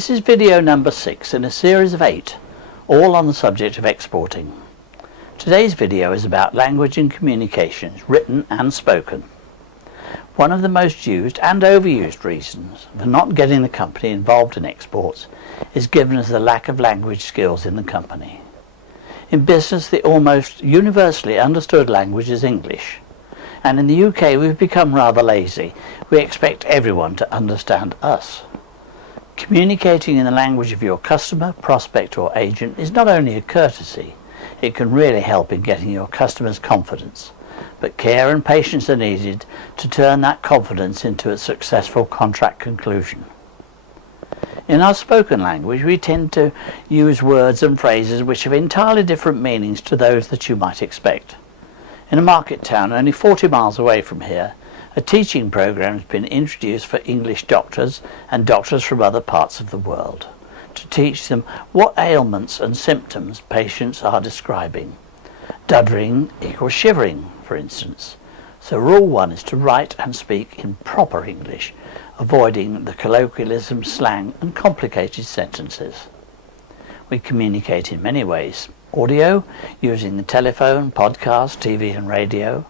This is video number 6 in a series of 8, all on the subject of exporting. Today's video is about language and communications, written and spoken. One of the most used and overused reasons for not getting the company involved in exports is given as the lack of language skills in the company. In business, the almost universally understood language is English, and in the UK we've become rather lazy. We expect everyone to understand us. Communicating in the language of your customer, prospect or agent is not only a courtesy, it can really help in getting your customers' confidence, but care and patience are needed to turn that confidence into a successful contract conclusion. In our spoken language, we tend to use words and phrases which have entirely different meanings to those that you might expect. In a market town only 40 miles away from here, a teaching program has been introduced for English doctors and doctors from other parts of the world to teach them what ailments and symptoms patients are describing. Duddering equals shivering, for instance. So rule 1 is to write and speak in proper English, avoiding the colloquialism, slang and complicated sentences. We communicate in many ways. Audio, using the telephone, podcast, TV and radio,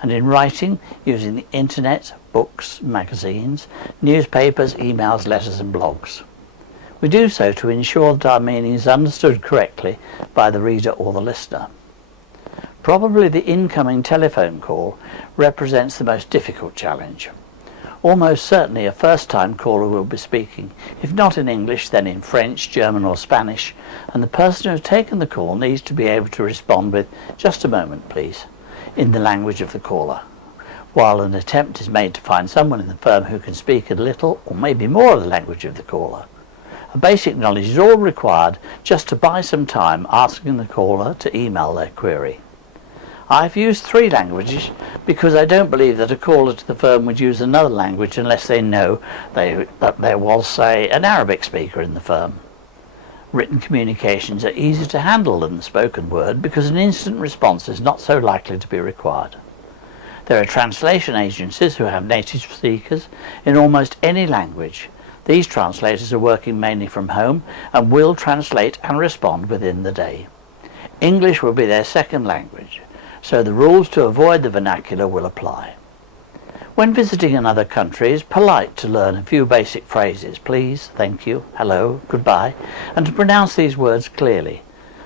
and in writing, using the internet, books, magazines, newspapers, emails, letters and blogs. We do so to ensure that our meaning is understood correctly by the reader or the listener. Probably the incoming telephone call represents the most difficult challenge. Almost certainly a first-time caller will be speaking, if not in English, then in French, German or Spanish, and the person who has taken the call needs to be able to respond with, "Just a moment please," in the language of the caller, while an attempt is made to find someone in the firm who can speak a little or maybe more of the language of the caller. A basic knowledge is all required just to buy some time asking the caller to email their query. I've used 3 languages because I don't believe that a caller to the firm would use another language unless they know that there was, say, an Arabic speaker in the firm. Written communications are easier to handle than the spoken word because an instant response is not so likely to be required. There are translation agencies who have native speakers in almost any language. These translators are working mainly from home and will translate and respond within the day. English will be their second language, so the rules to avoid the vernacular will apply. When visiting another country, it's polite to learn a few basic phrases, please, thank you, hello, goodbye, and to pronounce these words clearly.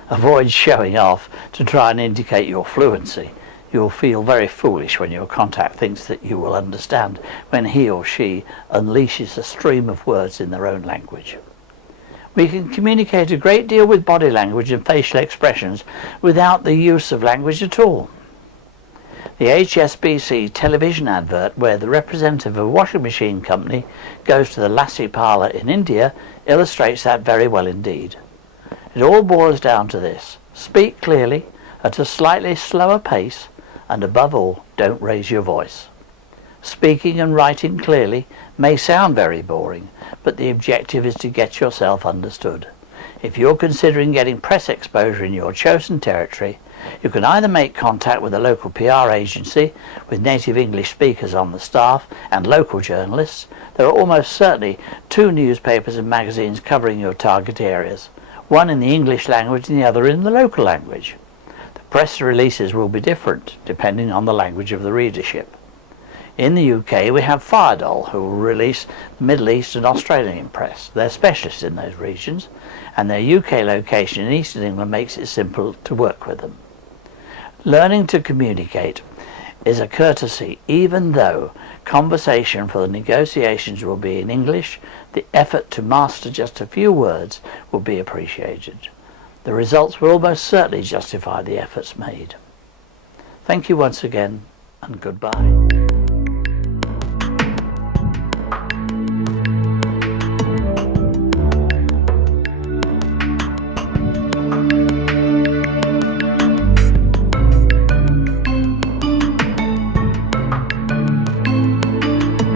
Avoid showing off to try and indicate your fluency. You'll feel very foolish when your contact thinks that you will understand when he or she unleashes a stream of words in their own language. We can communicate a great deal with body language and facial expressions without the use of language at all. The HSBC television advert where the representative of a washing machine company goes to the lassi parlour in India illustrates that very well indeed. It all boils down to this: speak clearly, at a slightly slower pace, and above all, don't raise your voice. Speaking and writing clearly may sound very boring, but the objective is to get yourself understood. If you're considering getting press exposure in your chosen territory, you can either make contact with a local PR agency with native English speakers on the staff and local journalists. There are almost certainly 2 newspapers and magazines covering your target areas, one in the English language and the other in the local language. The press releases will be different depending on the language of the readership. In the UK we have Firedoll, who will release the Middle East and Australian press. They're specialists in those regions, and their UK location in Eastern England makes it simple to work with them. Learning to communicate is a courtesy. Even though conversation for the negotiations will be in English, the effort to master just a few words will be appreciated. The results will almost certainly justify the efforts made. Thank you once again, and goodbye.